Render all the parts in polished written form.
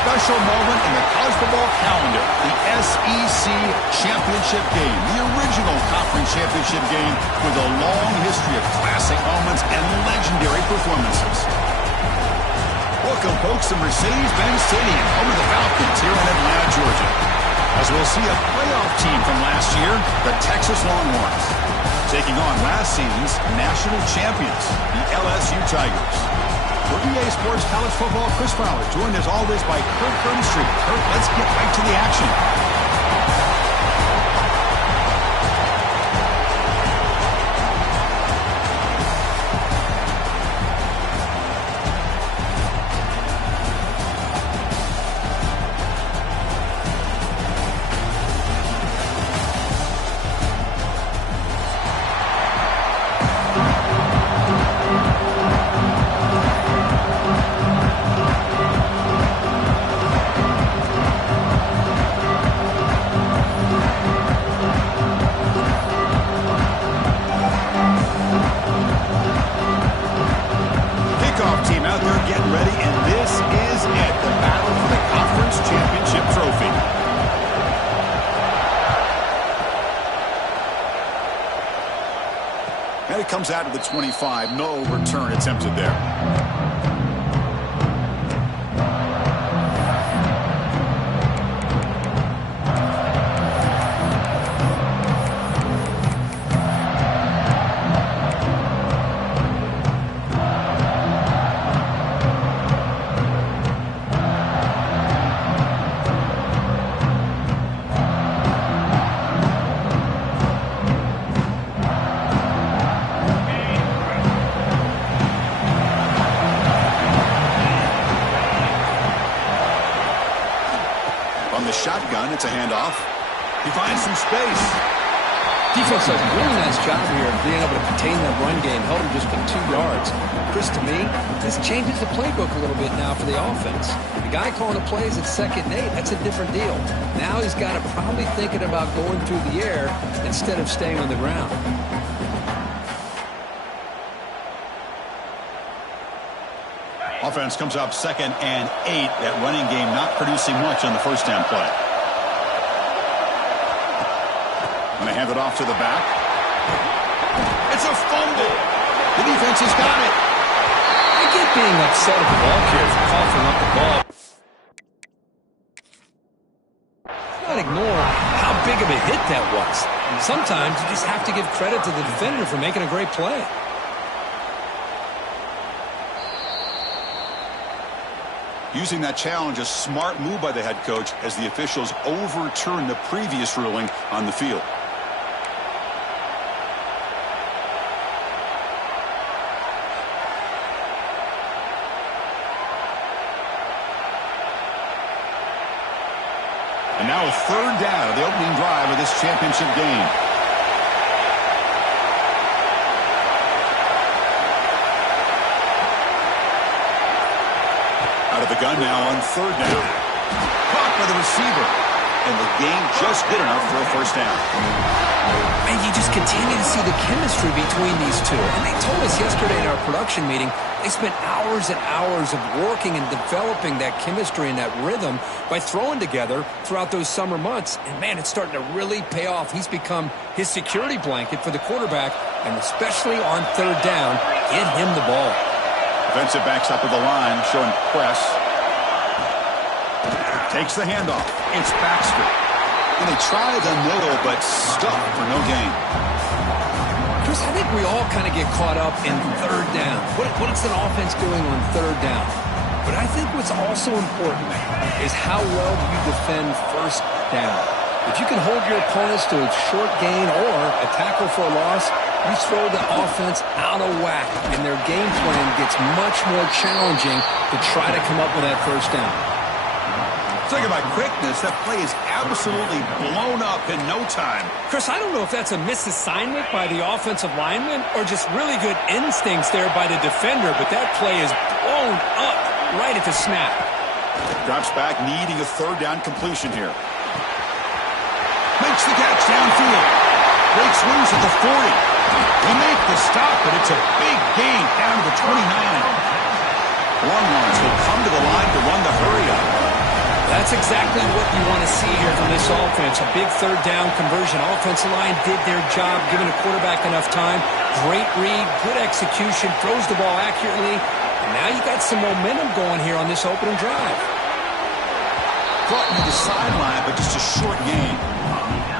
special moment in the college football calendar, the SEC championship game, the original conference championship game with a long history of classic moments and legendary performances. Welcome, folks, to Mercedes-Benz Stadium, home of the Falcons here in Atlanta, Georgia. As we'll see a playoff team from last year, the Texas Longhorns, taking on last season's national champions, the LSU Tigers. For EA Sports College Football, Chris Fowler, joined as always by Kirk Burnstreet. Kirk, let's get right to the action. And it comes out of the 25. No return attempted there. Shotgun, it's a handoff. He finds some space. Defense does a really nice job here of being able to contain that run game. Held him just for 2 yards. Chris, to me, this changes the playbook a little bit now for the offense. The guy calling the plays at 2nd and 8, that's a different deal. Now he's got to probably thinking about going through the air instead of staying on the ground. Offense comes up 2nd and 8. That running game not producing much on the first down play. And they hand it off to the back. It's a fumble. The defense has got it. I get being upset at the ball carrier for coughing up the ball. Let's not ignore how big of a hit that was. Sometimes you just have to give credit to the defender for making a great play. Using that challenge, a smart move by the head coach as the officials overturned the previous ruling on the field. And now a 3rd down of the opening drive of this championship game. Out of the gun now on 3rd down. Caught by the receiver. And the game just good enough for a first down. Man, you just continue to see the chemistry between these two. And they told us yesterday in our production meeting, they spent hours and hours of working and developing that chemistry and that rhythm by throwing together throughout those summer months. And, man, it's starting to really pay off. He's become his security blanket for the quarterback, and especially on 3rd down, get him the ball. Defensive backs up at the line, showing press. Takes the handoff. It's Baxter. And they try the middle, but stuck for no gain. Chris, I think we all kind of get caught up in 3rd down. What is an offense doing on 3rd down? But I think what's also important is how well you defend 1st down. If you can hold your opponents to a short gain or a tackle for a loss, you throw the offense out of whack, and their game plan gets much more challenging to try to come up with that 1st down. Talking about quickness, that play is absolutely blown up in no time. Chris, I don't know if that's a misassignment by the offensive lineman or just really good instincts there by the defender, but that play is blown up right at the snap. Drops back, needing a 3rd down completion here. Makes the catch downfield. Breaks loose at the 40. They make the stop, but it's a big gain down to the 29. Longhorns will come to the line to run the hurry up. That's exactly what you want to see here from this offense. A big third down conversion. Offensive line did their job, giving the quarterback enough time. Great read, good execution, throws the ball accurately. And now you got some momentum going here on this opening drive. Brought near the sideline, but just a short gain.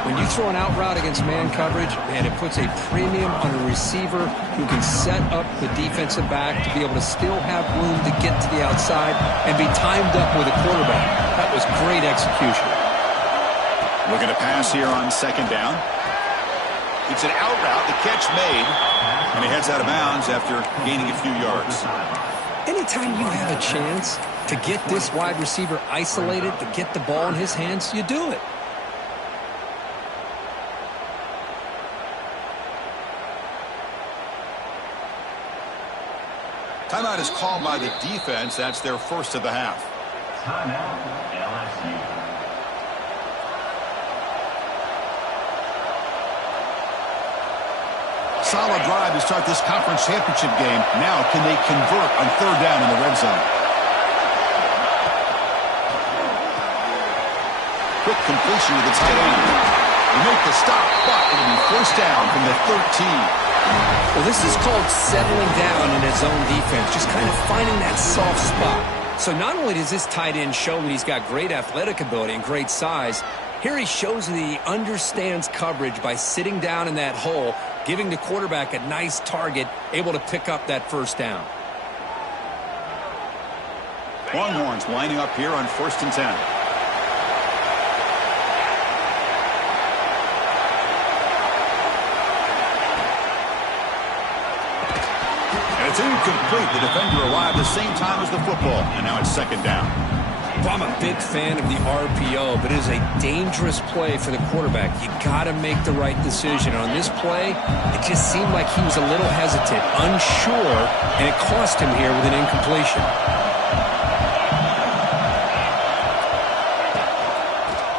When you throw an out route against man coverage, man, it puts a premium on a receiver who can set up the defensive back to be able to still have room to get to the outside and be timed up with a quarterback. That was great execution. Looking to pass here on second down. It's an out route, the catch made, and he heads out of bounds after gaining a few yards. Anytime you have a chance to get this wide receiver isolated, to get the ball in his hands, you do it. Timeout is called by the defense. That's their first of the half. Timeout, LSU. Solid drive to start this conference championship game. Now, can they convert on third down in the red zone? Quick completion to the tight end. They make the stop, but it'll be first down from the 13. Well, this is called settling down in his own defense, just kind of finding that soft spot. So not only does this tight end show that he's got great athletic ability and great size, here he shows that he understands coverage by sitting down in that hole, giving the quarterback a nice target, able to pick up that first down. Longhorns lining up here on 1st and 10. It's incomplete. The defender arrived the same time as the football, and now it's second down. Well, I'm a big fan of the RPO, but it is a dangerous play for the quarterback. You got to make the right decision. On this play, it just seemed like he was a little hesitant, unsure, and it cost him here with an incompletion.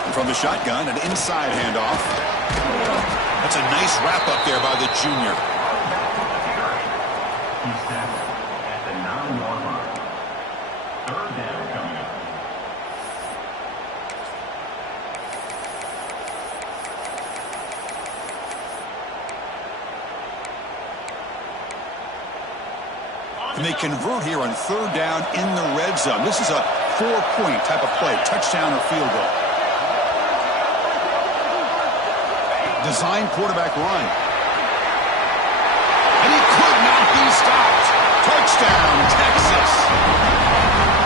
And from the shotgun, an inside handoff. That's a nice wrap up there by the junior. He's set at the 9-yard line. Third down coming up. And they convert here on third down in the red zone. This is a 4-point type of play, touchdown or field goal. Design quarterback run. And he could not be stopped. Touchdown, Texas.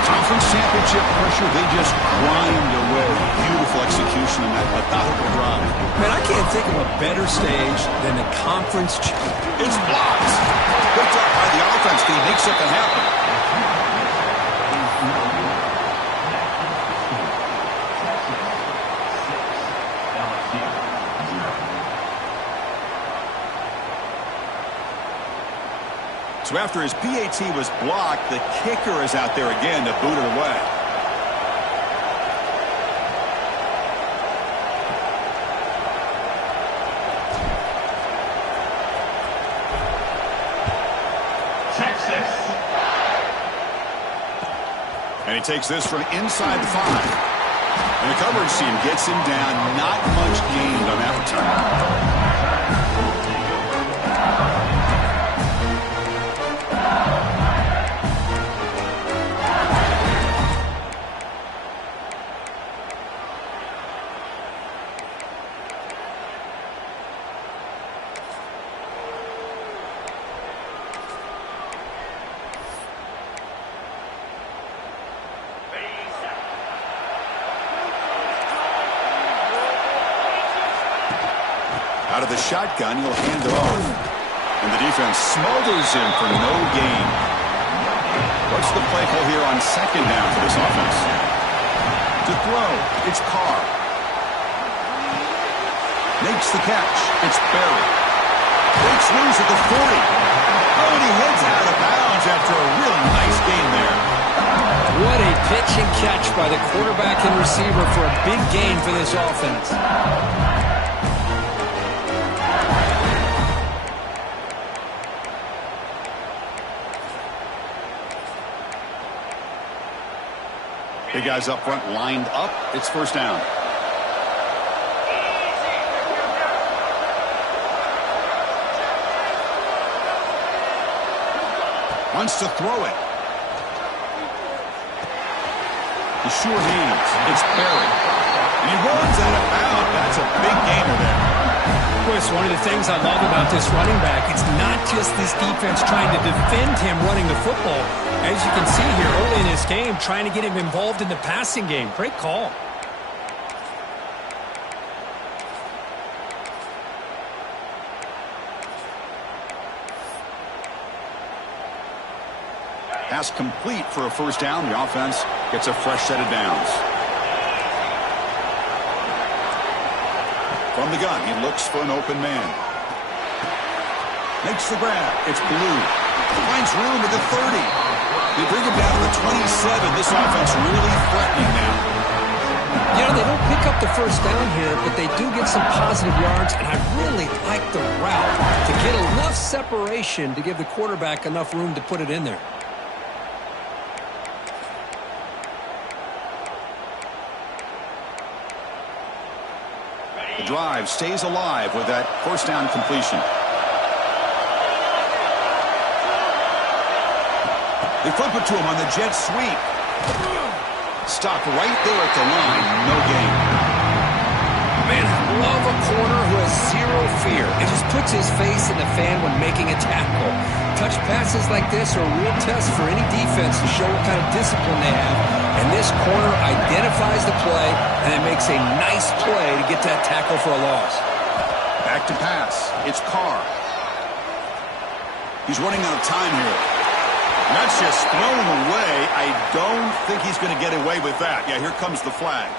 Conference championship pressure, they just grind away. Beautiful execution in that methodical drive. Man, I can't think of a better stage than the conference. It's blocked. Picked up by the offense. Can he make something happen? So after his PAT was blocked, the kicker is out there again to boot it away. Texas. And he takes this from inside the 5. And the coverage team gets him down. Not much gained on that return. Out of the shotgun, he'll hand it off. And the defense smothers him for no gain. What's the play call here on second down for this offense? To throw, it's Carr. Makes the catch. It's Berry. Breaks loose at the 40. Oh, and he heads out of bounds after a really nice gain there. What a pitch and catch by the quarterback and receiver for a big gain for this offense. The guys up front lined up. It's first down. Wants to throw it. The sure hands. It's Barry. And he runs out of bounds. That's a big gainer there. Chris, one of the things I love about this running back, it's not just this defense trying to defend him running the football. As you can see here early in this game, trying to get him involved in the passing game. Great call. Pass complete for a first down. The offense gets a fresh set of downs. From the gun, he looks for an open man. Makes the grab. It's Blue. Finds room at the 30. They bring him down to the 27. This offense really threatening now. You know, they don't pick up the first down here, but they do get some positive yards, and I really like the route to get enough separation to give the quarterback enough room to put it in there. The drive stays alive with that first down completion. They flip it to him on the jet sweep. Stop right there at the line. No gain. Man, I love a corner who has zero fear. It just puts his face in the fan when making a tackle. Touch passes like this are a real test for any defense to show what kind of discipline they have. And this corner identifies the play and it makes a nice play to get that tackle for a loss. Back to pass. It's Carr. He's running out of time here. That's just thrown away. I don't think he's going to get away with that. Yeah, here comes the flag.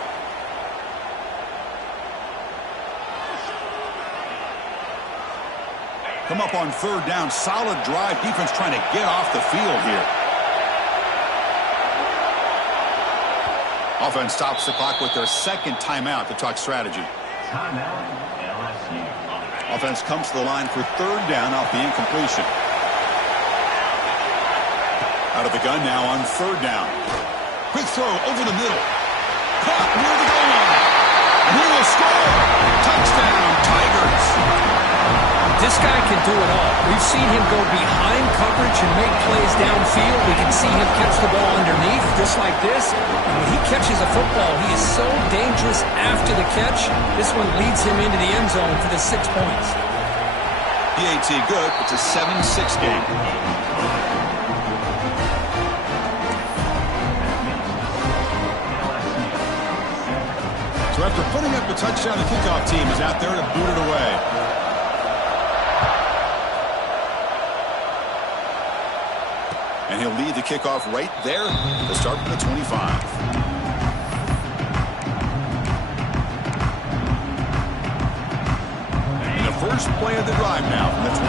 Come up on third down. Solid drive. Defense trying to get off the field here. Offense stops the clock with their second timeout to talk strategy. Timeout, LSU. Offense comes to the line for third down off the incompletion. Out of the gun now on third down. Quick throw over the middle. Caught near the goal line. And he will score. Touchdown, Tigers. This guy can do it all. We've seen him go behind coverage and make plays downfield. We can see him catch the ball underneath just like this. And when he catches a football, he is so dangerous after the catch. This one leads him into the end zone for the 6 points. PAT good. It's a 7-6 game. So after putting up the touchdown, the kickoff team is out there to boot it away. And he'll lead the kickoff right there to start from the 25. And the first play of the drive now from the 25.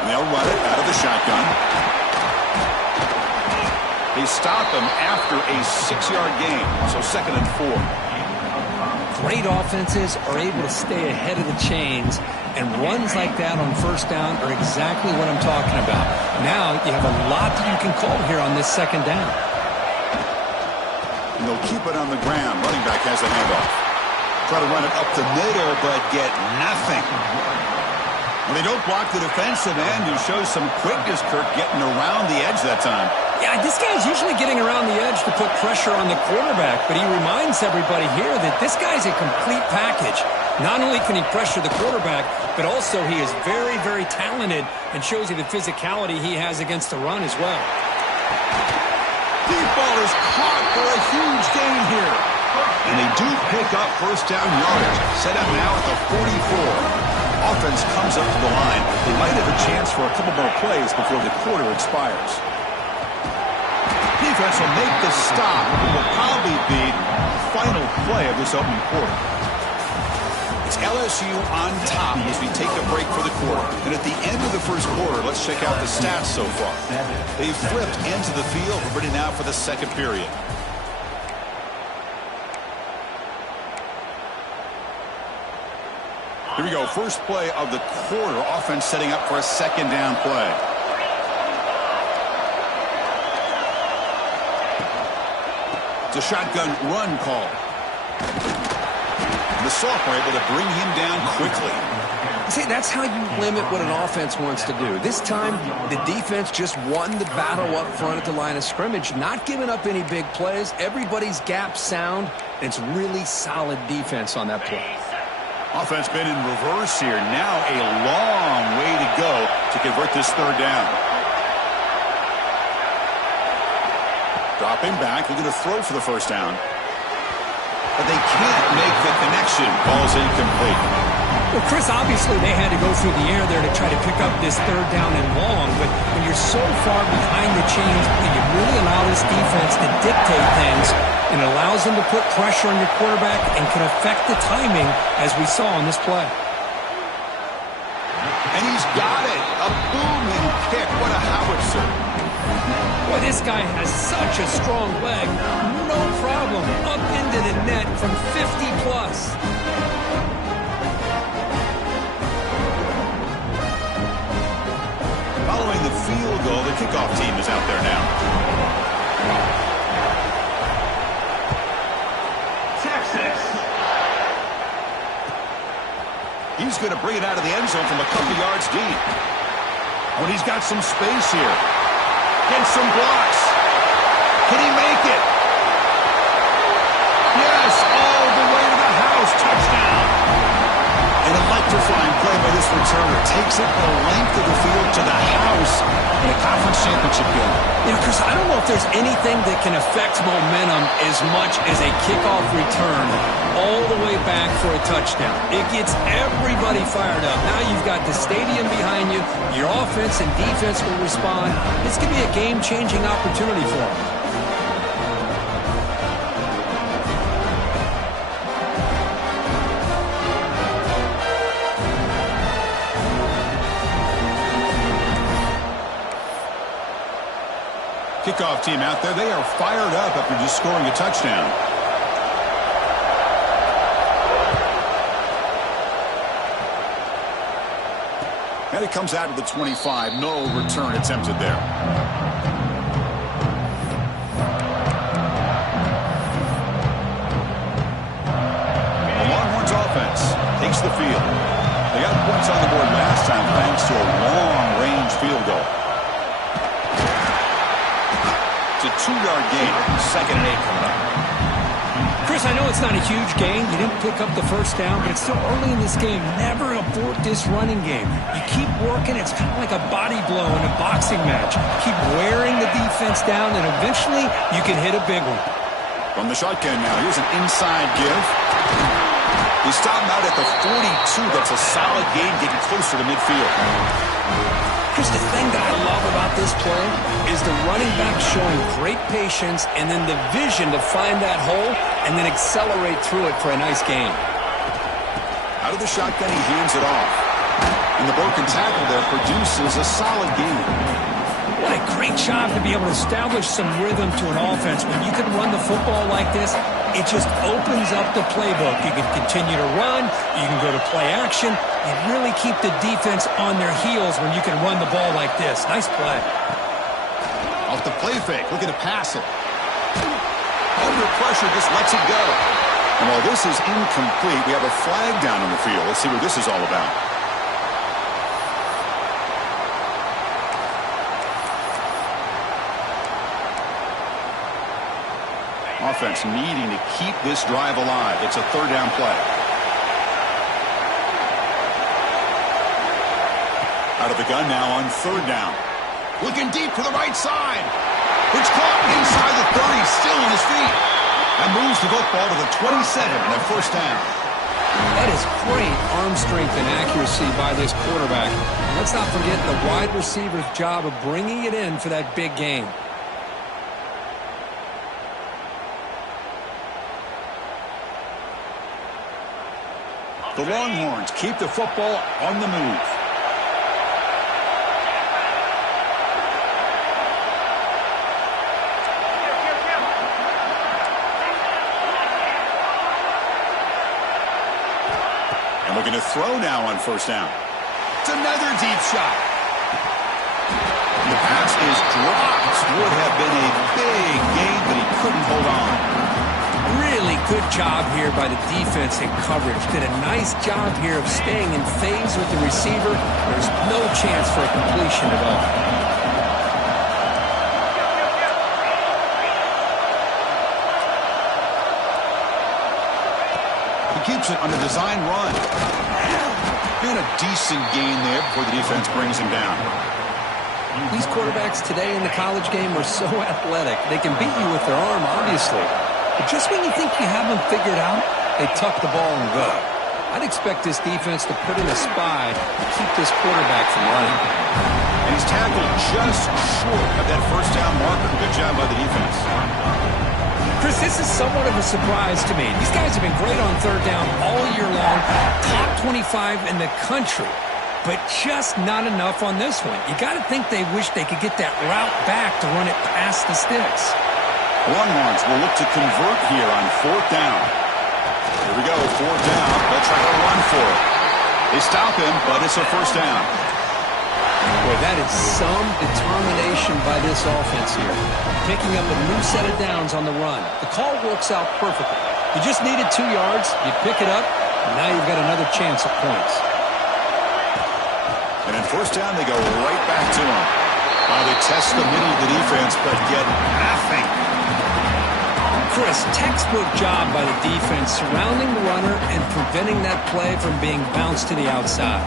And they'll run it out of the shotgun. They stop him after a 6-yard gain, so 2nd and 4. Great offenses are able to stay ahead of the chains, and runs like that on first down are exactly what I'm talking about. Now you have a lot that you can call here on this second down. And they'll keep it on the ground. Running back has the handoff. Try to run it up the middle, but get nothing. When they don't block the defensive end, you show some quickness, Kirk, getting around the edge that time. Yeah, this guy's usually getting around the edge to put pressure on the quarterback, but he reminds everybody here that this guy's a complete package. Not only can he pressure the quarterback, but also he is very, very talented and shows you the physicality he has against the run as well. Deep ball is caught for a huge gain here. And they do pick up first down yardage. Set up now at the 44. Offense comes up to the line. They might have a chance for a couple more plays before the quarter expires. Defense will make the stop. It will probably be the final play of this opening quarter. It's LSU on top as we take a break for the quarter. And at the end of the first quarter, let's check out the stats so far. They've flipped into the field. We're ready now for the second period. Here we go. First play of the quarter. Offense setting up for a second down play. It's a shotgun run call. The sophomore able to bring him down quickly. See, that's how you limit what an offense wants to do. This time, the defense just won the battle up front at the line of scrimmage, not giving up any big plays. Everybody's gap sound, and it's really solid defense on that play. Offense been in reverse here. Now a long way to go to convert this third down. Dropping back, looking to throw for the first down. But they can't make the connection. Ball's incomplete. Well, Chris, obviously they had to go through the air there to try to pick up this third down and long, but when you're so far behind the chains, you really allow this defense to dictate things, and it allows them to put pressure on your quarterback and can affect the timing, as we saw on this play. And he's got it. A booming kick. What a howitzer. Boy, this guy has such a strong leg. No problem. Up into the net from 50+. Following the field goal, the kickoff team is out there now. Texas. He's going to bring it out of the end zone from a couple yards deep. When he's got some space here. Gets some blocks. Can he make it? Yes, all the way to the house. Touchdown. An electrifying play by this returner. Takes it the length of the field to the house in a conference championship game. You know, Chris, I don't know if there's anything that can affect momentum as much as a kickoff return all the way back for a touchdown. It gets everybody fired up. Now you've got the stadium behind you. Your offense and defense will respond. This could be a game-changing opportunity for them. Kickoff team out there. They are fired up after just scoring a touchdown. And it comes out to the 25. No return attempted there. The Longhorns offense takes the field. They got points on the board last time thanks to a long-range field goal. It's a 2-yard gain. 2nd and 8 coming up. Chris, I know it's not a huge gain. You didn't pick up the first down, but it's still early in this game. Never abort this running game. You keep working. It's kind of like a body blow in a boxing match. Keep wearing the defense down, and eventually you can hit a big one. From the shotgun now, here's an inside give. He stopped him out at the 42. That's a solid gain, getting closer to midfield. Chris, the thing that I love about this play is the running back showing great patience and then the vision to find that hole and then accelerate through it for a nice gain. Out of the shotgun, he hands it off. And the broken tackle there produces a solid gain. What a great job to be able to establish some rhythm to an offense. When you can run the football like this, it just opens up the playbook. You can continue to run. You can go to play action. You really keep the defense on their heels when you can run the ball like this. Nice play. Off the play fake, looking to pass it. Under pressure, just lets it go. And while this is incomplete, we have a flag down on the field. Let's see what this is all about. Offense needing to keep this drive alive. It's a 3rd down play. Out of the gun now on 3rd down. Looking deep to the right side. It's caught inside the 30, still on his feet. And moves the football to the 27 and a 1st down. That is great arm strength and accuracy by this quarterback. Let's not forget the wide receiver's job of bringing it in for that big game. The Longhorns keep the football on the move. And looking to throw now on 1st down. It's another deep shot. The pass is dropped. Would have been a big gain, but he couldn't hold on. Good job here by the defense in coverage. Did a nice job here of staying in phase with the receiver. There's no chance for a completion at all. He keeps it on a design run. And a decent gain there before the defense brings him down. These quarterbacks today in the college game are so athletic. They can beat you with their arm, obviously. But just when you think you have them figured out, they tuck the ball and go. I'd expect this defense to put in a spy to keep this quarterback from running. And he's tackled just short of that first down marker. Good job by the defense. Chris, this is somewhat of a surprise to me. These guys have been great on third down all year long, top 25 in the country, but just not enough on this one. You got to think they wish they could get that route back to run it past the sticks. Longhorns will look to convert here on fourth down. Here we go, fourth down. They'll try to run for it. They stop him, but it's a first down. Boy, that is some determination by this offense here. Picking up a new set of downs on the run. The call works out perfectly. You just needed 2 yards, you pick it up, and now you've got another chance at points. And in first down, they go right back to him. They test the middle of the defense, but get nothing. Chris, textbook job by the defense surrounding the runner and preventing that play from being bounced to the outside.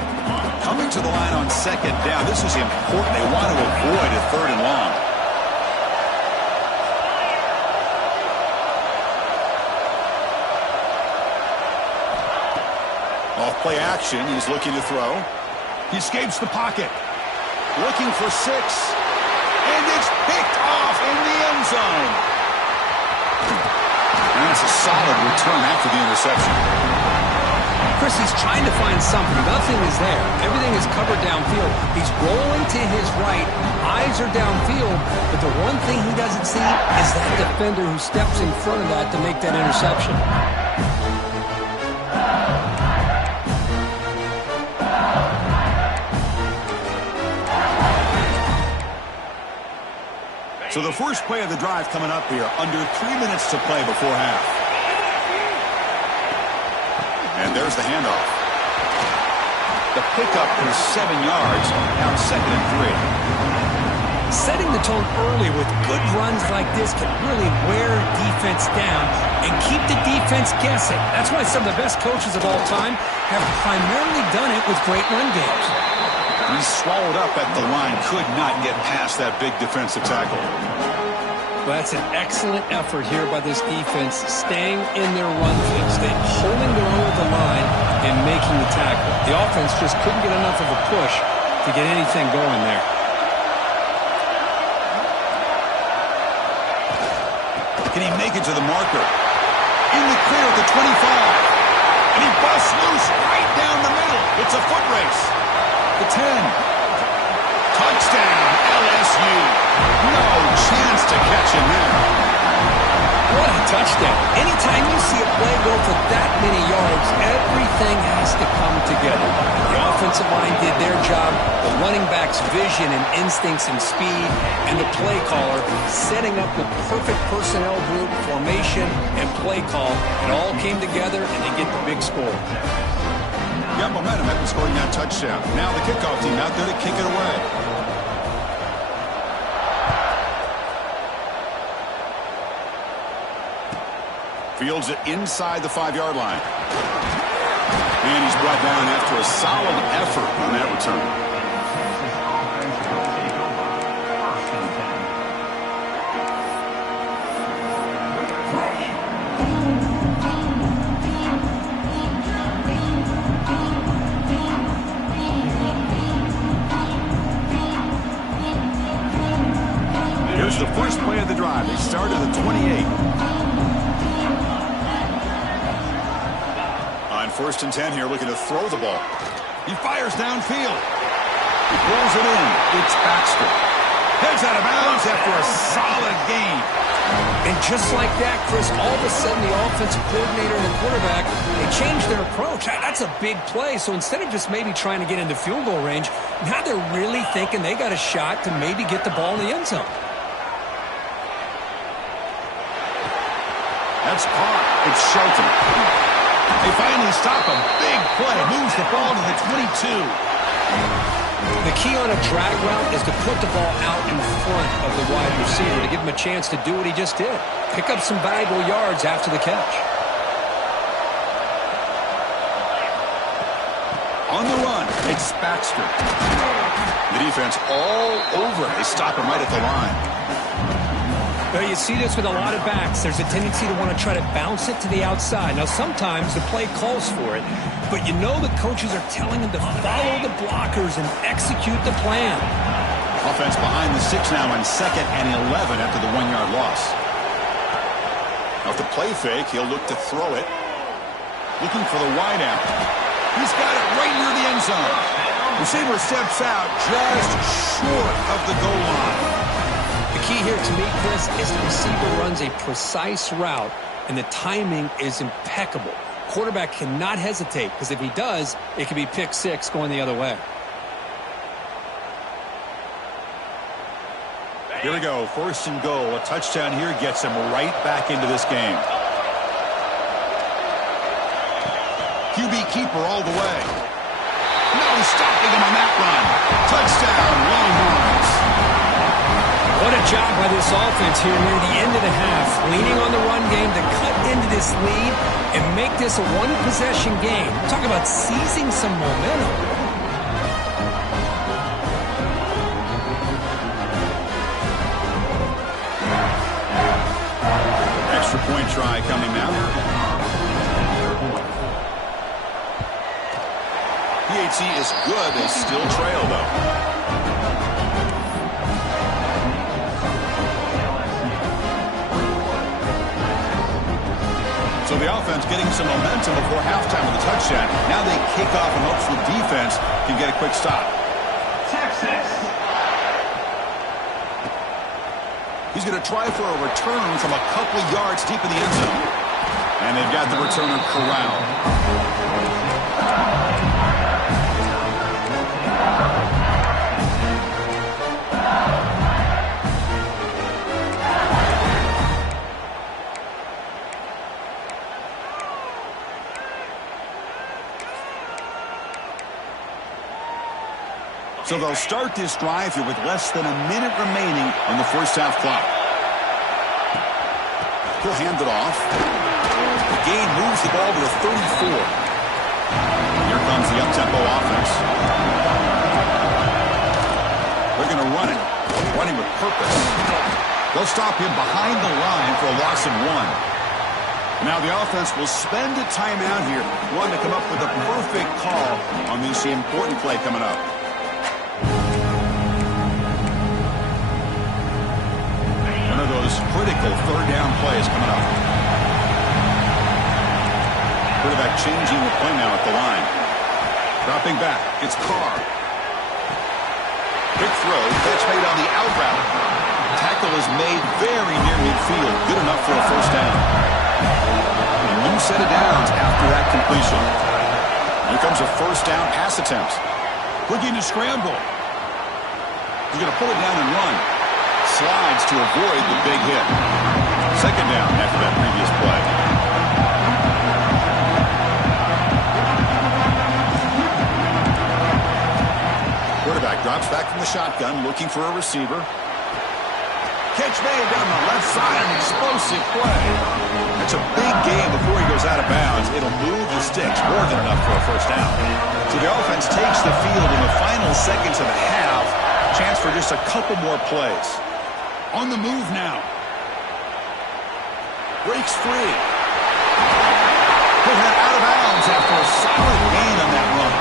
Coming to the line on second down, this is important. They want to avoid a third and long. Off play action, he's looking to throw. He escapes the pocket. Looking for 6. And it's picked off in the end zone. And it's a solid return after the interception. Chris, he's trying to find something. Nothing is there. Everything is covered downfield. He's rolling to his right. Eyes are downfield. But the one thing he doesn't see is that defender who steps in front of that to make that interception. So the first play of the drive coming up here. Under 3 minutes to play before half. And there's the handoff. The pickup is 7 yards. Now it's 2nd and 3. Setting the tone early with good runs like this can really wear defense down and keep the defense guessing. That's why some of the best coaches of all time have primarily done it with great run games. He's swallowed up at the line. Could not get past that big defensive tackle. Well, that's an excellent effort here by this defense, staying in their run fix, holding their own with the line and making the tackle. The offense just couldn't get enough of a push to get anything going there. Can he make it to the marker? In the clear at the 25. And he busts loose right down the middle. It's a foot race. The 10. Touchdown, LSU. No chance to catch him there. What a touchdown. Anytime you see a play go for that many yards, everything has to come together. The offensive line did their job, the running back's vision and instincts and speed, and the play caller setting up the perfect personnel group, formation, and play call. It all came together, and they get the big score. Got momentum after scoring that touchdown. Now the kickoff team out there to kick it away. Fields it inside the 5-yard line. And he's brought down after a solid effort on that return. Here's the first play of the drive. They start at the 28. On 1st and 10 here, looking to throw the ball. He fires downfield. He pulls it in. It's Baxter. Heads out of bounds after a solid gain. And just like that, Chris, all of a sudden the offensive coordinator and the quarterback, they changed their approach. That's a big play. So instead of just maybe trying to get into field goal range, now they're really thinking they got a shot to maybe get the ball in the end zone. That's caught. It's Shelton. They finally stop a big play. Moves the ball to the 22. The key on a drag route is to put the ball out in front of the wide receiver to give him a chance to do what he just did. Pick up some valuable yards after the catch. On the run, it's Baxter. The defense all over. They stop him right at the line. Well, you see this with a lot of backs. There's a tendency to want to try to bounce it to the outside. Now, sometimes the play calls for it, but you know the coaches are telling them to follow the blockers and execute the plan. Offense behind the 6 now on 2nd and 11 after the 1-yard loss. Now, with the play fake, he'll look to throw it. Looking for the wide out. He's got it right near the end zone. Receiver steps out just short of the goal line. The key here to me, Chris, is the receiver runs a precise route, and the timing is impeccable. Quarterback cannot hesitate, because if he does, it could be pick 6 going the other way. Here we go, 1st and goal. A touchdown here gets him right back into this game. QB keeper all the way. No stopping him on that run. Touchdown, Longhorns. What a job by this offense here near the end of the half, leaning on the run game to cut into this lead and make this a one-possession game. Talk about seizing some momentum. Extra point try coming now. PHC is good. They still trail, though. So the offense getting some momentum before halftime with a touchdown. Now they kick off and hopes the defense can get a quick stop. Texas. He's going to try for a return from a couple of yards deep in the end zone. And they've got the returner corralled. So they'll start this drive here with less than a minute remaining on the first half clock. He'll hand it off. The game moves the ball to the 34. Here comes the up-tempo offense. They're going to run it. Running with purpose. They'll stop him behind the line for a loss of 1. Now the offense will spend a timeout here. One to come up with a perfect call on this important play coming up. One of those critical 3rd down plays coming up. Quarterback changing the play now at the line. Dropping back. It's Carr. Quick throw. Catch made on the out route. Tackle is made very near midfield. Good enough for a first down. A new set of downs after that completion. Here comes a first down pass attempt. Looking to scramble. He's going to pull it down and run. Slides to avoid the big hit. 2nd down after that previous play. Quarterback drops back from the shotgun, looking for a receiver. Catch made down the left side, an explosive play. That's a big game before he goes out of bounds. It'll move the sticks, more than enough for a first down. So the offense takes the field in the final seconds of the half. Chance for just a couple more plays. On the move now. Breaks free. He'll head out of bounds after a solid gain on that run.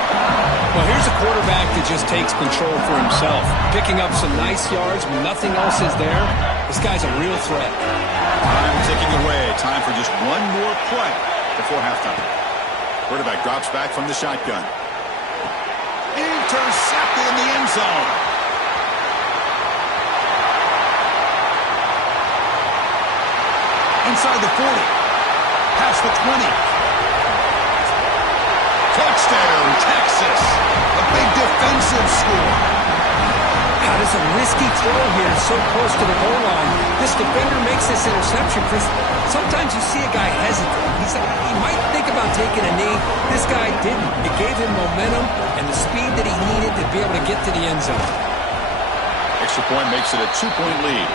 Well, here's a quarterback that just takes control for himself. Picking up some nice yards when nothing else is there. This guy's a real threat. Time ticking away. Time for just one more play before halftime. Quarterback drops back from the shotgun. Intercepted in the end zone. Inside the 40. Past the 20. Touchdown, Texas. A big defensive score. How does a risky throw here so close to the goal line. This defender makes this interception, Chris. Sometimes you see a guy hesitate. He might think about taking a knee. This guy didn't. It gave him momentum and the speed that he needed to be able to get to the end zone. Extra point makes it a 2-point lead.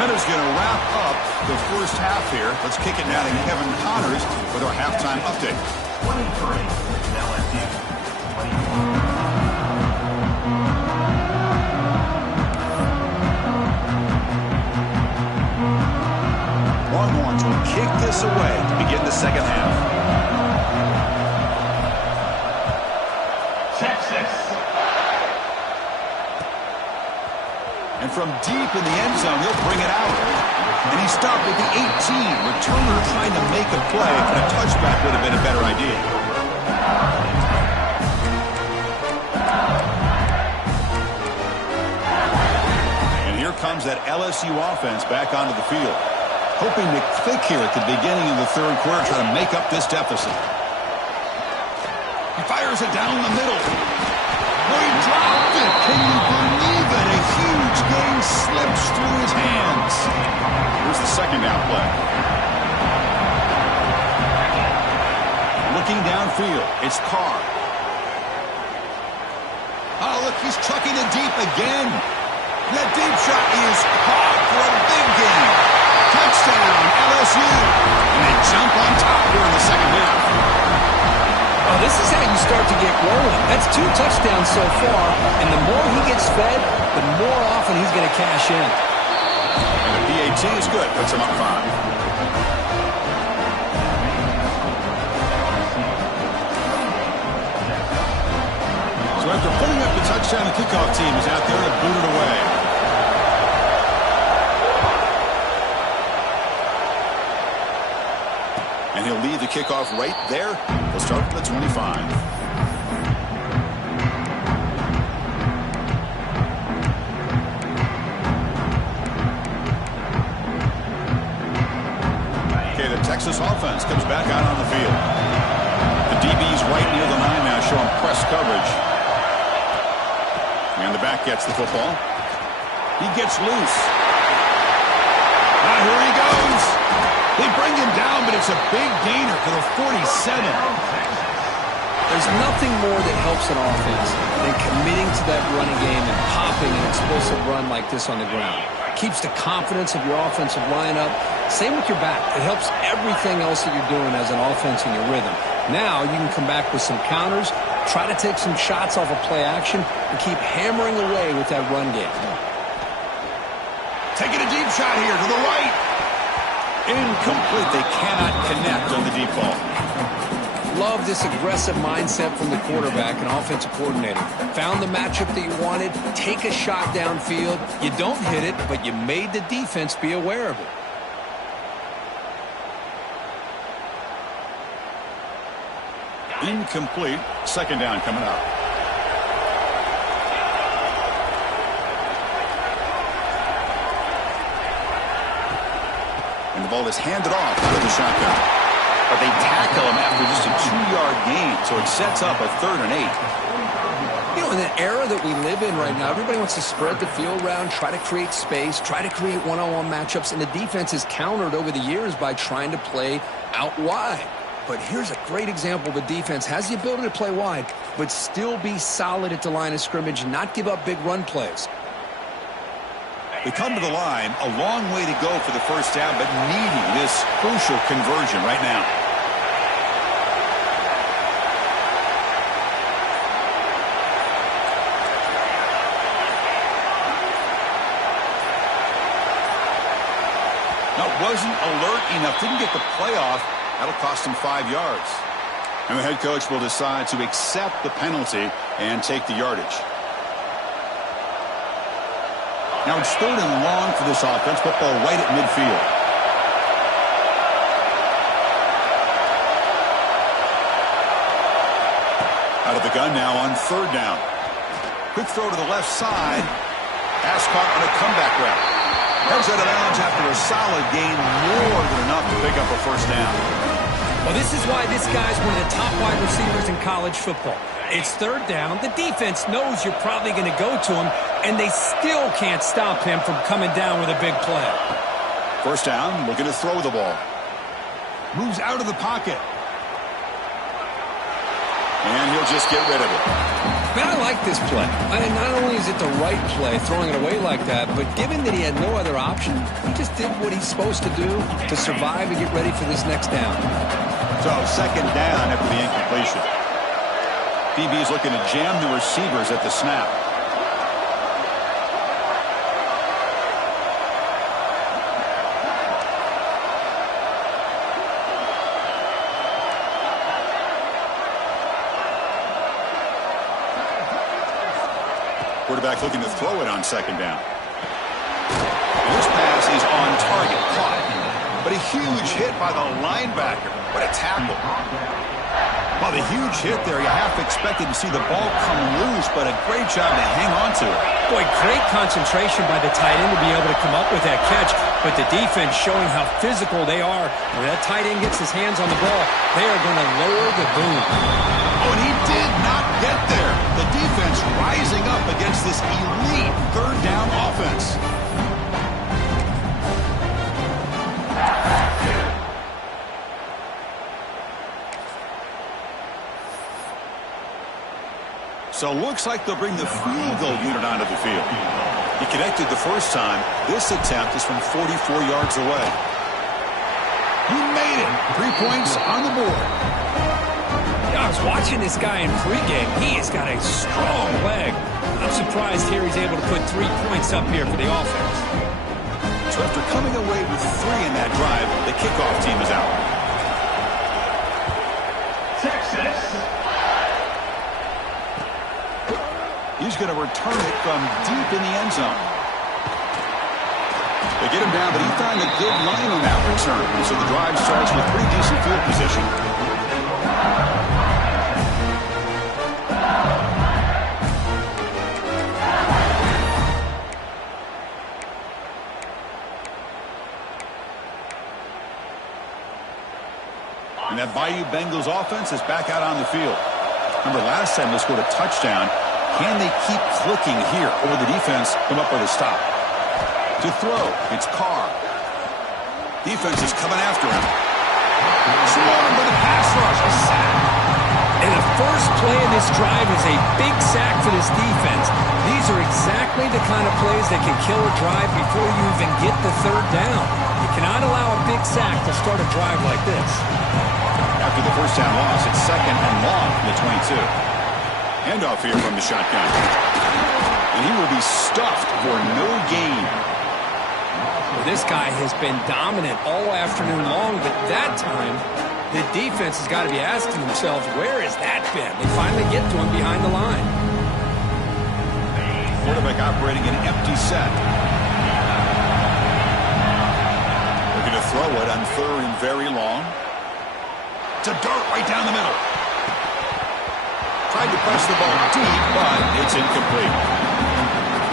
Minutes going to wrap up the first half here. Let's kick it now to Kevin Connors with our halftime update. 23 is LSU. 24. Longhorns will kick this away to begin the second half. Texas. And from deep in the end zone, he'll bring it out. And he stopped at the 18. Returner trying to make a play, and a touchback would have been a better idea. And here comes that LSU offense back onto the field. Hoping to click here at the beginning of the third quarter, trying to make up this deficit. He fires it down the middle. Oh, he dropped it. Can you believe it? A huge gain slips through his hands. Here's the second down play. Looking downfield, it's Carr. Oh, look, he's chucking it deep again. That deep shot is caught for a big gain. Touchdown, LSU. And they jump on top here in the second half. Oh, this is how you start to get rolling. That's 2 touchdowns so far, and the more he gets fed, the more often he's going to cash in. And the PAT is good. Puts him up 5. So after putting up the touchdown, the kickoff team is out there to boot it away. And he'll lead the kickoff right there. He'll start from the 25. Okay, the Texas offense comes back out on the field. The DB's right near the line now, showing press coverage. And the back gets the football. He gets loose. Now here he goes. They bring him down, but it's a big gainer for the 47. There's nothing more that helps an offense than committing to that running game and popping an explosive run like this on the ground. Keeps the confidence of your offensive lineup. Same with your back. It helps everything else that you're doing as an offense in your rhythm. Now you can come back with some counters, try to take some shots off of play action, and keep hammering away with that run game. Taking a deep shot here to the right. Incomplete. They cannot connect on the deep ball. Love this aggressive mindset from the quarterback and offensive coordinator. Found the matchup that you wanted. Take a shot downfield. You don't hit it, but you made the defense be aware of it. Incomplete. Second down coming up. And the ball is handed off with the shotgun. But they tackle him after just a 2-yard gain, so it sets up a 3rd and 8. You know, in the era that we live in right now, everybody wants to spread the field around, try to create space, try to create one-on-one matchups, and the defense is countered over the years by trying to play out wide. But here's a great example. The defense has the ability to play wide, but still be solid at the line of scrimmage, not give up big run plays. They come to the line, a long way to go for the first down, but needing this crucial conversion right now. No, wasn't alert enough, didn't get the playoff. That'll cost him 5 yards. And the head coach will decide to accept the penalty and take the yardage. Now it's 3rd and long for this offense. Football right at midfield. Out of the gun now on 3rd down. Quick throw to the left side. Pass caught on a comeback route. Heads out of bounds after a solid gain, more than enough to pick up a first down. Well, this is why this guy's one of the top wide receivers in college football. It's 3rd down. The defense knows you're probably going to go to him, and they still can't stop him from coming down with a big play. First down, looking to throw the ball. Moves out of the pocket. And he'll just get rid of it. Man, I like this play. Not only is it the right play, throwing it away like that, but given that he had no other option, he just did what he's supposed to do to survive and get ready for this next down. So, second down after the incompletion. DB's looking to jam the receivers at the snap. Quarterback looking to throw it on second down. This pass is on target, caught. But a huge hit by the linebacker. What a tackle. Well, the huge hit there, you half expected to see the ball come loose, but a great job to hang on to it. Boy, great concentration by the tight end to be able to come up with that catch, but the defense showing how physical they are. When that tight end gets his hands on the ball, they are going to lower the boom. Oh, and he did not get there. The defense rising up against this elite third down offense. So looks like they'll bring the field goal unit onto the field. He connected the first time. This attempt is from 44 yards away. He made it. 3 points on the board. I was watching this guy in pregame. He has got a strong leg. I'm surprised here he's able to put 3 points up here for the offense. So after coming away with 3 in that drive, the kickoff team is out. Texas. He's going to return it from deep in the end zone. They get him down, but he found a good line on that return. So the drive starts with pretty decent field position. And that Bayou Bengals offense is back out on the field. Remember, last time they scored a touchdown. Can they keep clicking here, or will the defense come up with a stop? To throw, it's Carr. Defense is coming after him. Swarmed with a pass rush, a sack. And the first play of this drive is a big sack for this defense. These are exactly the kind of plays that can kill a drive before you even get the third down. You cannot allow a big sack to start a drive like this. After the first down loss, it's second and long from the 22. Handoff here from the shotgun. And he will be stuffed for no gain. Well, this guy has been dominant all afternoon long, but that time, the defense has got to be asking themselves, where has that been? They finally get to him behind the line. Quarterback operating an empty set. Looking to throw it on third and very long. It's a dart right down the middle. Tried to press the ball deep, but it's incomplete.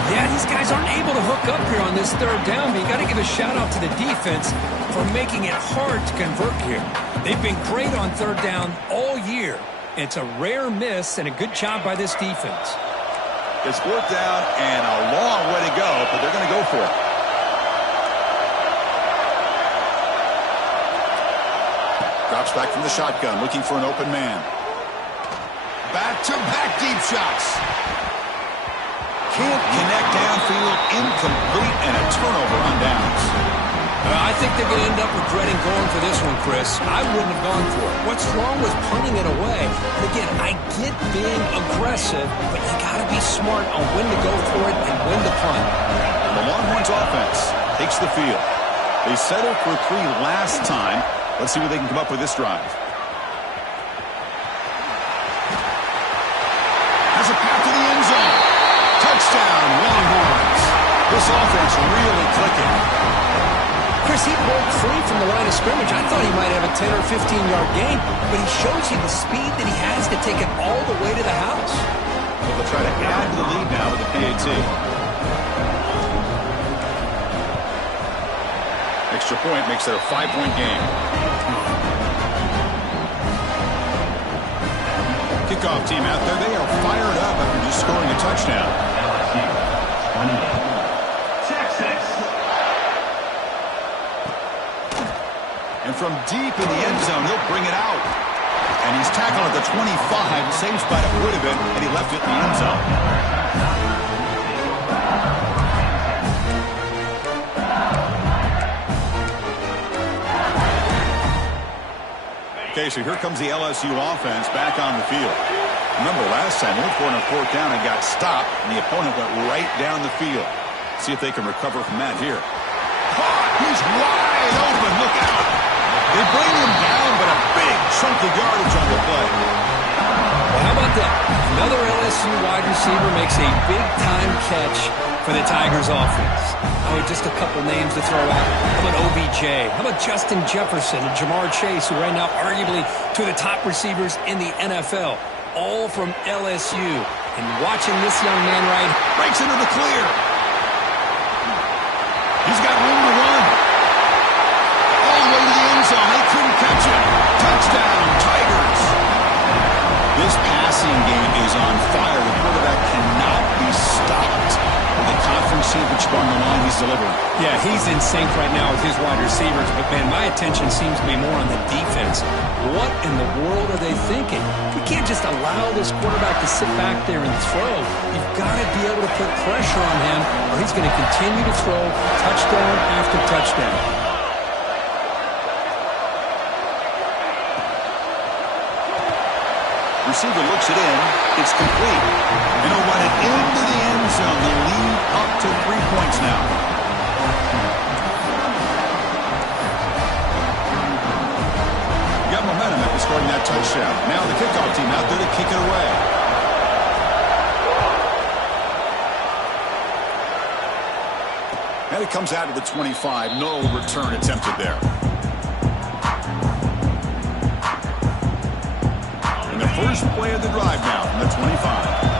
Yeah, these guys aren't able to hook up here on this third down, but you got to give a shout-out to the defense for making it hard to convert here. They've been great on third down all year. It's a rare miss and a good job by this defense. It's fourth down and a long way to go, but they're going to go for it. Drops back from the shotgun, looking for an open man. Back-to-back deep shots. Can't connect downfield, incomplete, and a turnover on downs. I think they're going to end up regretting going for this one, Chris. I wouldn't have gone for it. What's wrong with punting it away? Again, I get being aggressive, but you got to be smart on when to go for it and when to punt. The Longhorns offense takes the field. They settled for 3 last time. Let's see what they can come up with this drive. Has a path to the end zone. Touchdown, Longhorns. This offense really clicking. Chris, he broke free from the line of scrimmage. I thought he might have a 10 or 15-yard gain, but he shows you the speed that he has to take it all the way to the house. Well, they'll try to add to the lead now with the PAT. Extra point makes it a 5-point game. Kickoff team out there, they are fired up after just scoring a touchdown. from deep in the end zone. He'll bring it out. And he's tackled at the 25, same spot it would have been, and he left it in the end zone. Okay, so here comes the LSU offense back on the field. Remember last time, they went for it on 4th down and got stopped, and the opponent went right down the field. See if they can recover from that here. Caught! He's wide open. Look out! They bring him down, but a big chunk of yardage on the play. Well, how about that? Another LSU wide receiver makes a big-time catch for the Tigers offense. Oh, just a couple names to throw out. How about OBJ? How about Justin Jefferson and Jamar Chase, who right now arguably two of the top receivers in the NFL, all from LSU. And watching this young man ride, Breaks into the clear. He's got room to run. All the way to the end zone. They couldn't catch him. Touchdown, Tigers. This passing game is on fire. The quarterback cannot be stopped. With the conference championship on the line, he's delivering. yeah, he's in sync right now with his wide receivers. But, man, my attention seems to be more on the defense. What in the world are they thinking? We can't just allow this quarterback to sit back there and throw. You've got to be able to put pressure on him, or he's going to continue to throw touchdown after touchdown. Receiver looks it in. It's complete. And he'll run it into the end zone. The lead up to 3 points now. Got momentum after scoring that touchdown. Now the kickoff team out there to kick it away. And it comes out of the 25. No return attempted there. And the first play of the drive now from the 25.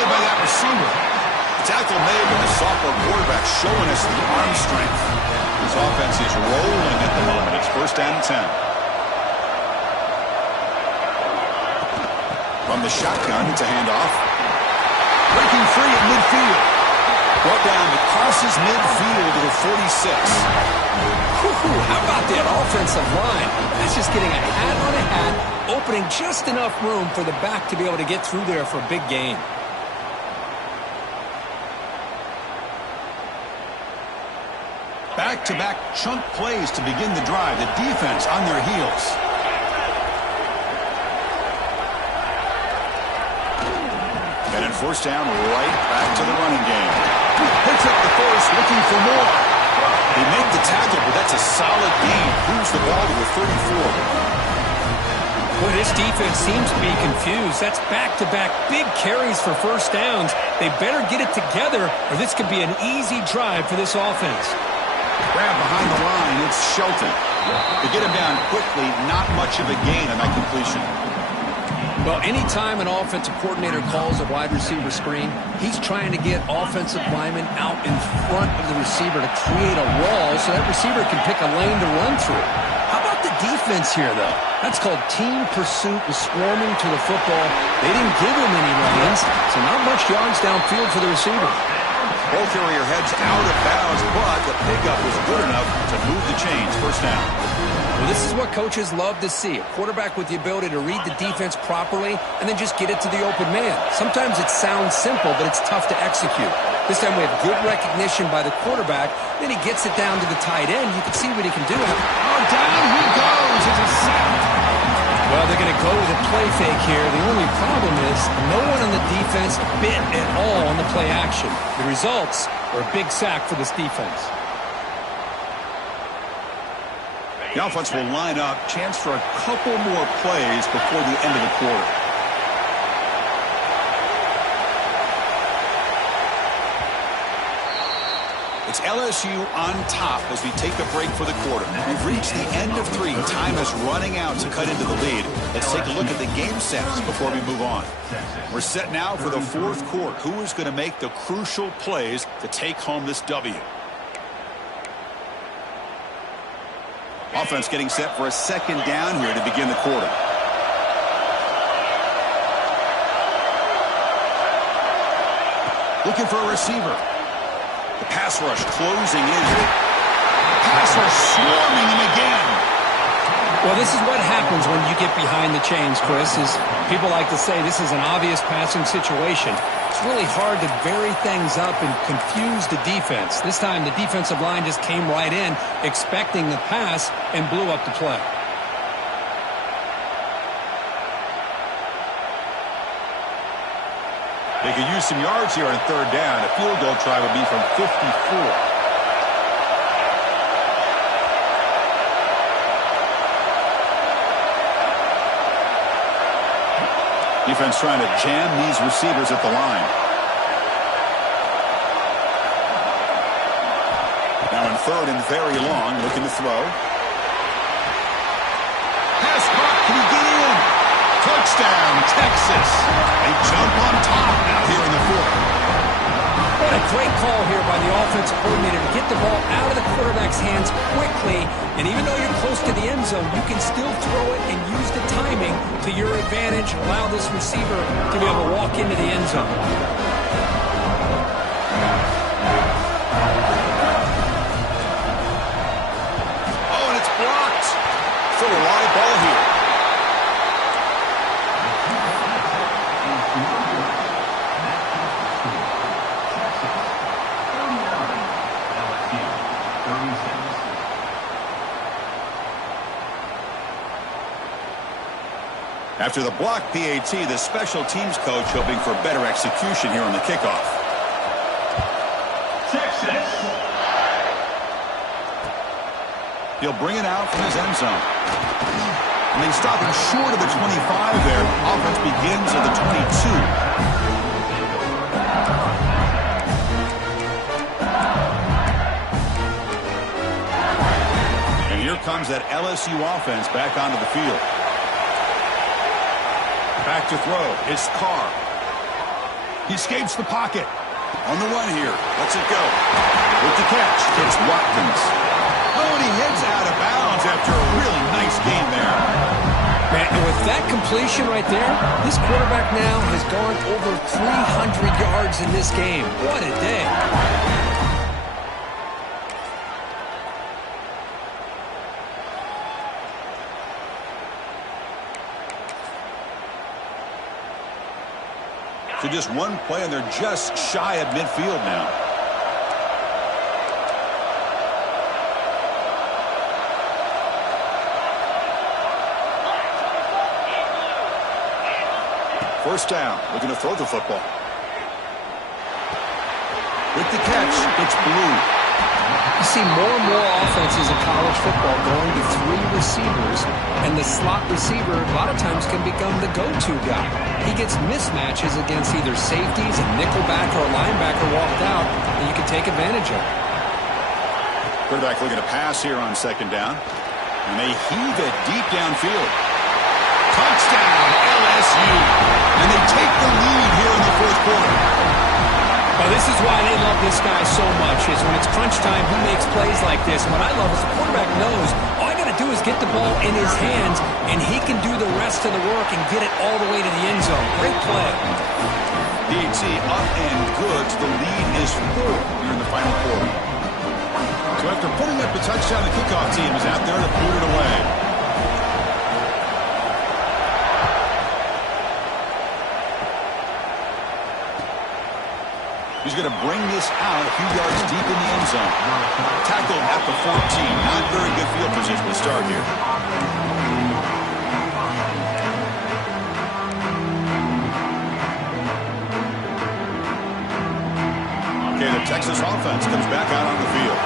By that receiver. Tackle made with the sophomore quarterback showing us the arm strength. This offense is rolling at the moment. It's 1st and 10. From the shotgun, it's a handoff. Breaking free at midfield. Brought down that crosses midfield to the 46. How about that offensive line? That's just getting a hat on a hat, opening just enough room for the back to be able to get through there for a big gain. Back-to-back chunk plays to begin the drive. The defense on their heels. And in 1st down, right back to the running game. Picks up the first, looking for more. They make the tackle, but that's a solid gain. Moves the ball to the 34. Boy, this defense seems to be confused. That's back-to-back big carries for 1st downs. They better get it together, or this could be an easy drive for this offense. Grab behind the line, it's Shelton. To get him down quickly, not much of a gain on that completion. Well, anytime an offensive coordinator calls a wide receiver screen, he's trying to get offensive linemen out in front of the receiver to create a wall so that receiver can pick a lane to run through. How about the defense here, though? That's called team pursuit and swarming to the football. They didn't give him any lanes, so not much yards downfield for the receiver. Ball carrier heads out of bounds, but the pickup was good enough to move the chains. 1st down. Well, this is what coaches love to see. A quarterback with the ability to read the defense properly and then just get it to the open man. Sometimes it sounds simple, but it's tough to execute. This time we have good recognition by the quarterback. Then he gets it down to the tight end. You can see what he can do. Oh, down he goes. It's a sack. Well, they're going to go with a play fake here. The only problem is no one on the defense bit at all on the play action. The results are a big sack for this defense. The offense will line up. Chance for a couple more plays before the end of the quarter. It's LSU on top as we take a break for the quarter. We've reached the end of 3. Time is running out to cut into the lead. Let's take a look at the game sets before we move on. We're set now for the 4th quarter. Who is going to make the crucial plays to take home this W? Offense getting set for a 2nd down here to begin the quarter. Looking for a receiver. The pass rush closing in. Pass rush swarming him again. Well, this is what happens when you get behind the chains, Chris, is people like to say this is an obvious passing situation. It's really hard to vary things up and confuse the defense. This time, the defensive line just came right in, expecting the pass, and blew up the play. They could use some yards here on third down. A field goal try would be from 54. Defense trying to jam these receivers at the line. Now in third and very long, looking to throw. Pass caught. Can he get in? Touchdown, Texas. They jump on top now here in the fourth. What a great call here by the offensive coordinator to get the ball out of the quarterback's hands quickly. And even though you're close to the end zone, you can still throw it and use the timing to your advantage. Allow this receiver to be able to walk into the end zone. Oh, and it's blocked. Still a live ball here. After the block PAT, the special teams coach hoping for better execution here on the kickoff. Texas. He'll bring it out from his end zone. And they stop him short of the 25 there. Offense begins at the 22. And here comes that LSU offense back onto the field. Back to throw. It's Carr. He escapes the pocket. On the run here. Lets it go. With the catch, it's Watkins. Oh, and he heads out of bounds after a really nice game there. Man, and with that completion right there, this quarterback now has gone over 300 yards in this game. What a day. So just one play, and they're just shy of midfield now. First down, looking to throw the football. With the catch, it's Blue. You see more and more offenses in college football going to three receivers, and the slot receiver a lot of times can become the go-to guy. He gets mismatches against either safeties, a nickelback, or a linebacker walked out, and you can take advantage of it. Quarterback looking to pass here on second down, and they heave it deep downfield. Touchdown, LSU, and they take the lead here in the fourth quarter. Well, this is why they love this guy so much, is when it's crunch time, he makes plays like this. And what I love is the quarterback knows all I got to do is get the ball in his hands, and he can do the rest of the work and get it all the way to the end zone. Great play. DT up and good. The lead is 4 here in the final quarter. So after putting up the touchdown, the kickoff team is out there to boot it away. He's going to bring this out a few yards deep in the end zone. Tackled at the 14. Not very good field position to start here. Okay, the Texas offense comes back out on the field.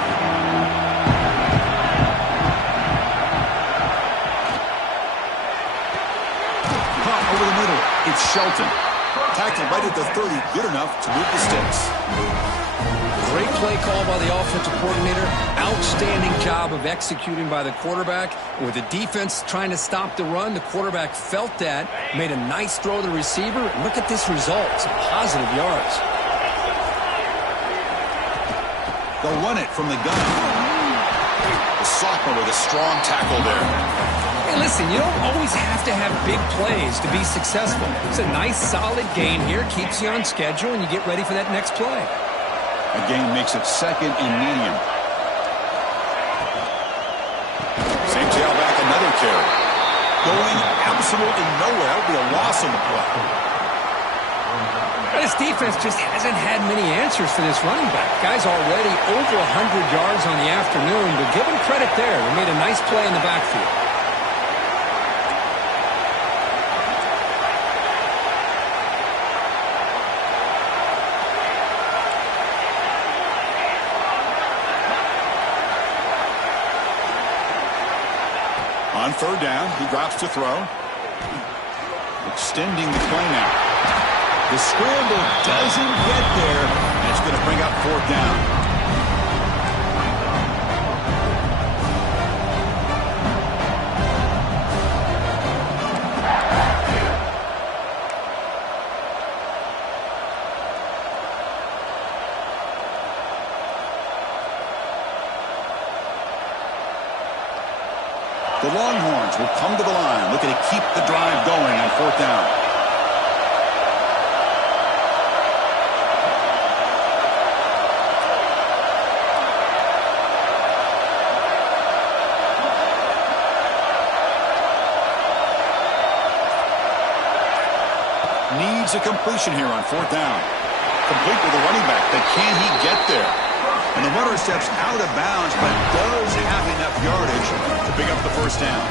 Caught over the middle. It's Shelton. Tackled right at the 30, good enough to move the sticks. Great play call by the offensive coordinator. Outstanding job of executing by the quarterback. With the defense trying to stop the run, the quarterback felt that, made a nice throw to the receiver. Look at this result. Some positive yards. They'll run it from the gun. The sophomore with a strong tackle there. And Hey, listen, you don't always have to have big plays to be successful. It's a nice, solid gain here, keeps you on schedule, and you get ready for that next play. A gain makes it second and medium. Same tailback, another carry. Going absolutely nowhere. That would be a loss on the play. This defense just hasn't had many answers for this running back. Guy's already over 100 yards on the afternoon, but give him credit there. They made a nice play in the backfield. On third down, he drops to throw. Extending the play now. The scramble doesn't get there, and it's going to bring up fourth down. The Longhorns will come to the line, looking to keep the drive going on fourth down. Needs a completion here on fourth down. Complete with the running back, but can he get there? And the runner steps out of bounds, but does have enough yardage to pick up the first down.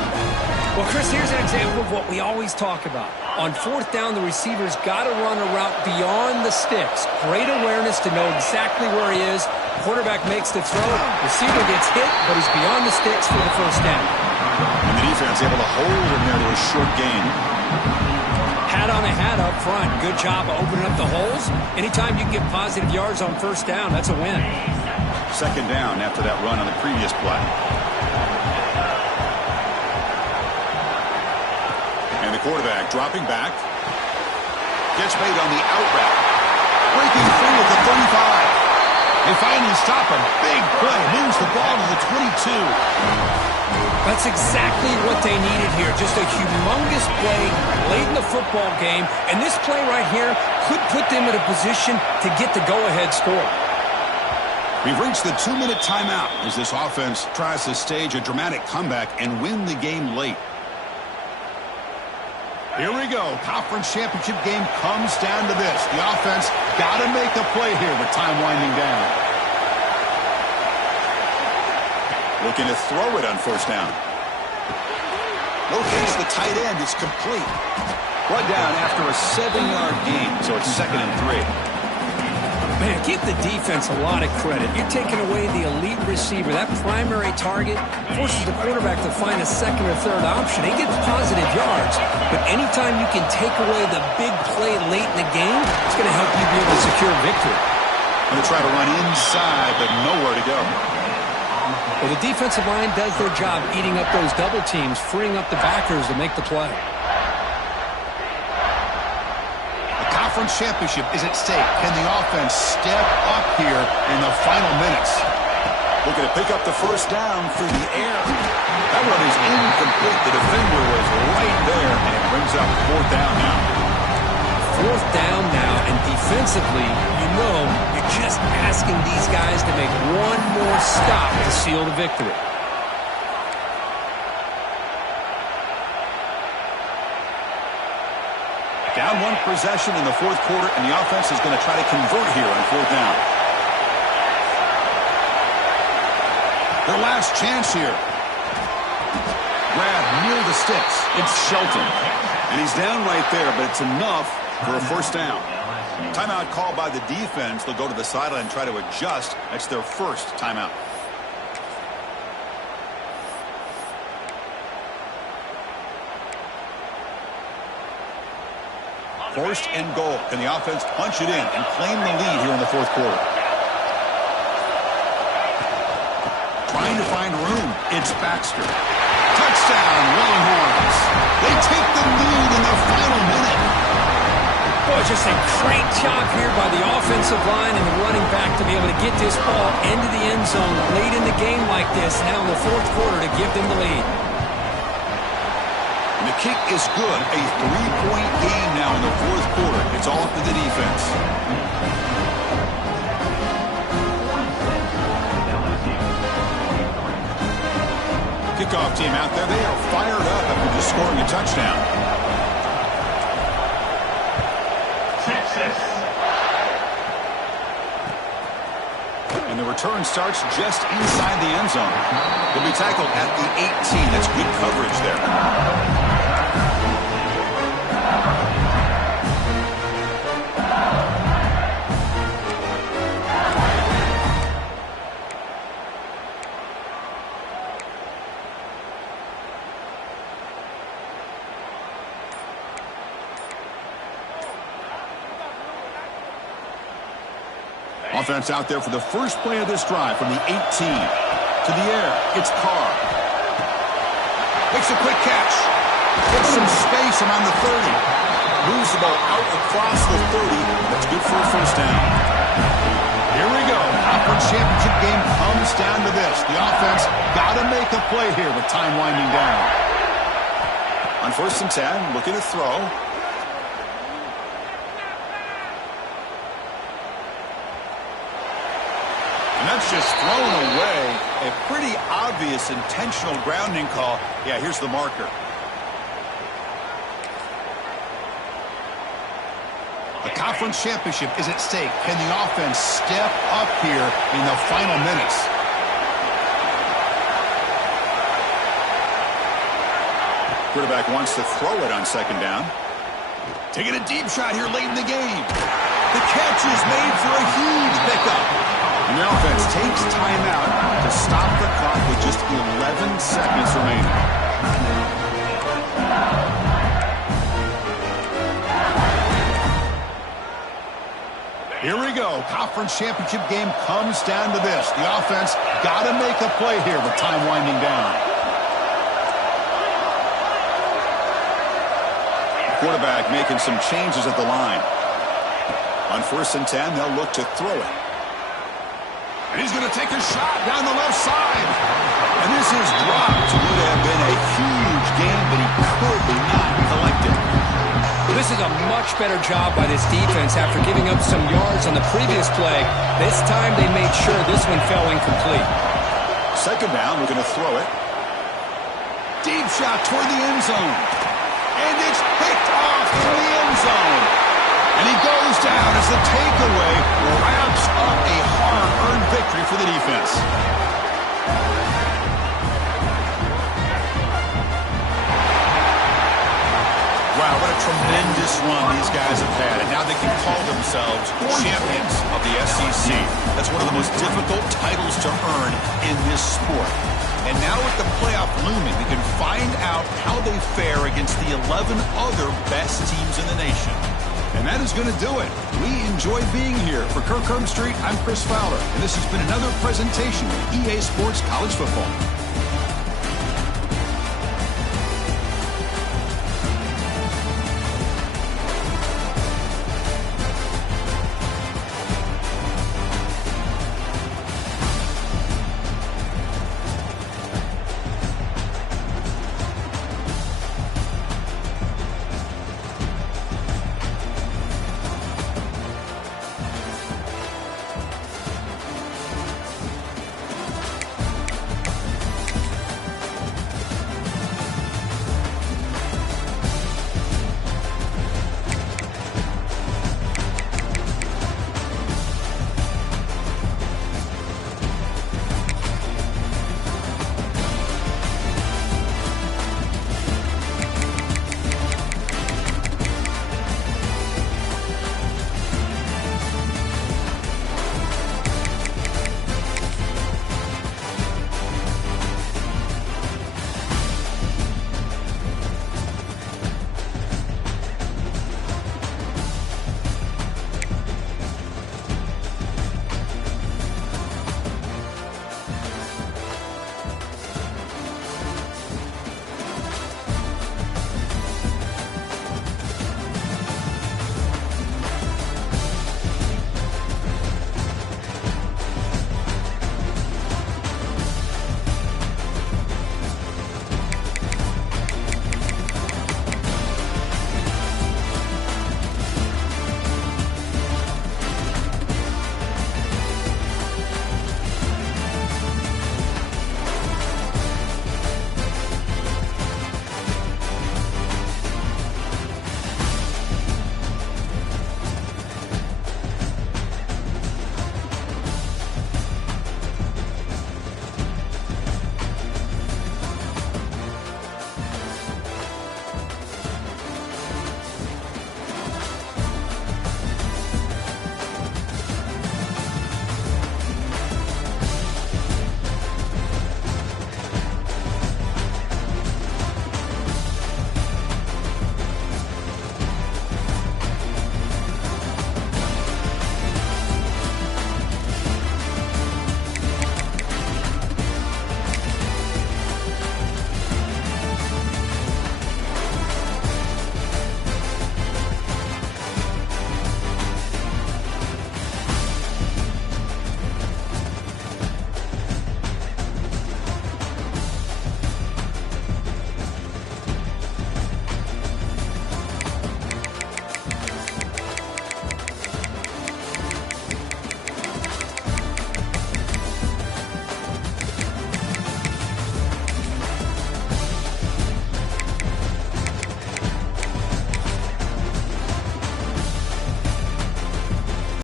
Well, Chris, here's an example of what we always talk about. On fourth down, the receiver's got to run a route beyond the sticks. Great awareness to know exactly where he is. Quarterback makes the throw. Receiver gets hit, but he's beyond the sticks for the first down. And the defense able to hold him there to a short gain. Hat on a hat up front. Good job of opening up the holes. Anytime you can get positive yards on first down, that's a win. Second down after that run on the previous play. And the quarterback dropping back. Gets made on the out route. Breaking free at the 35. They finally stop him. Big play. Moves the ball to the 22. That's exactly what they needed here. Just a humongous play late in the football game. And this play right here could put them in a position to get the go-ahead score. We've reached the 2-minute timeout as this offense tries to stage a dramatic comeback and win the game late. Here we go. Conference championship game comes down to this. The offense got to make a play here with time winding down. Looking to throw it on first down. Locates the tight end. It's complete. Brought down after a 7-yard gain, so it's 2nd and 3. Man, give the defense a lot of credit. You're taking away the elite receiver. That primary target forces the quarterback to find a second or third option. He gets positive yards, but anytime you can take away the big play late in the game, it's going to help you be able to secure victory. Going to try to run inside, but nowhere to go. Well, the defensive line does their job eating up those double teams, freeing up the backers to make the play. The conference championship is at stake. Can the offense step up here in the final minutes? Looking to pick up the first down through the air. That one is incomplete. The defender was right there, and it brings up fourth down now. Fourth down now, and defensively, you know, you're just asking these guys to make one more stop to seal the victory. Down one possession in the fourth quarter, and the offense is going to try to convert here on fourth down. Their last chance here. Grab near the sticks. It's Shelton. And he's down right there, but it's enough for a first down. Timeout called by the defense. They'll go to the sideline and try to adjust. That's their first timeout. First and goal. Can the offense punch it in and claim the lead here in the fourth quarter? Trying to find room. It's Baxter. Touchdown, Longhorns. They take the lead in the final minute. Boy, just a great job here by the offensive line and the running back to be able to get this ball into the end zone late in the game like this, now in the fourth quarter, to give them the lead. The kick is good. A 3-point game now in the fourth quarter. It's all up to the defense. Kickoff team out there. They are fired up after just scoring a touchdown. And the return starts just inside the end zone. He'll be tackled at the 18. That's good coverage there. Offense out there for the first play of this drive from the 18. To the air, it's Carr. Makes a quick catch. Gets some space around the 30. Moves the ball out across the 30. That's good for a first down. Here we go. Conference championship game comes down to this. The offense got to make a play here with time winding down. On 1st and 10, looking to throw. And that's just thrown away. A pretty obvious intentional grounding call. Yeah, here's the marker. The conference championship is at stake. Can the offense step up here in the final minutes? Quarterback wants to throw it on 2nd down. Taking a deep shot here late in the game. The catch is made for a huge pickup. And the offense takes timeout to stop the clock with just 11 seconds remaining. Here we go. Conference championship game comes down to this. The offense got to make a play here with time winding down. The quarterback making some changes at the line. On 1st and 10, they'll look to throw it. And he's going to take a shot down the left side. And this is dropped. Would have been a huge game, but he could not collect it. This is a much better job by this defense after giving up some yards on the previous play. This time they made sure this one fell incomplete. 2nd down, we're going to throw it. Deep shot toward the end zone. And it's picked off in the end zone. And he goes down as the takeaway wraps up a hard-earned victory for the defense. Wow, what a tremendous run these guys have had. And now they can call themselves champions of the SEC. That's one of the most difficult titles to earn in this sport. And now with the playoff looming, we can find out how they fare against the 11 other best teams in the nation. And that is going to do it. We enjoy being here. For Kirk Herbstreit, I'm Chris Fowler. And this has been another presentation of EA Sports College Football.